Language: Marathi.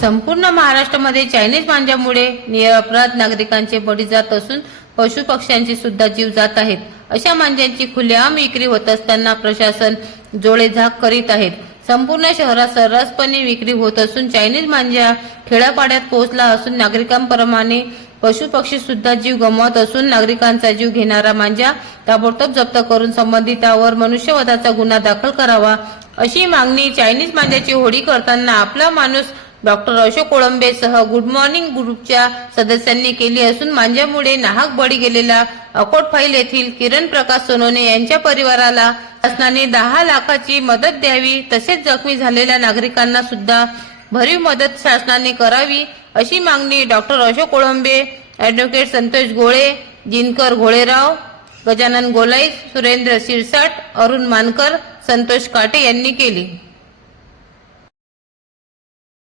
संपूर्ण महाराष्ट्रामध्ये चायनीज मांजामुळे निरपराध नागरिकांचे बळी जात असून पशु पक्ष्यांचे सुद्धा जीव जात आहेत. अशा मांजांची खुलेआम विक्री होत असताना प्रशासन जोळेझाक करीत आहेत. संपूर्ण शहरात सर्रासपणे विक्री होत असून चायनीज मांजा खेड्यापाड्यात पोहोचला असून नागरिकांप्रमाणे पशु पक्षी सुद्धा जीव गमावत असून नागरिकांचा जीव घेणारा मांजा ताबडतोब जप्त करून संबंधितावर मनुष्यवधाचा गुन्हा दाखल करावा अशी मागणी चायनीज मांजाची होळी करताना आपला माणूस डॉक्टर अशोक कोळंबे सह गुड मॉर्निंग ग्रुपच्या सदस्यांनी केली असून मांजामुळे नाहक बळी गेलेला अकोट फाईल येथील किरण प्रकाश सोनोने यांच्या परिवाराला शासनाने दहा लाखाची मदत द्यावी तसेच जखमी झालेल्या नागरिकांना सुद्धा भरीव मदत शासनाने करावी अशी मागणी डॉक्टर अशोक कोळंबे ॲडव्होकेट संतोष गोळे जिनकर घोळेराव गजानन गोलाई सुरेंद्र शिरसाट अरुण मानकर संतोष काटे यांनी केली.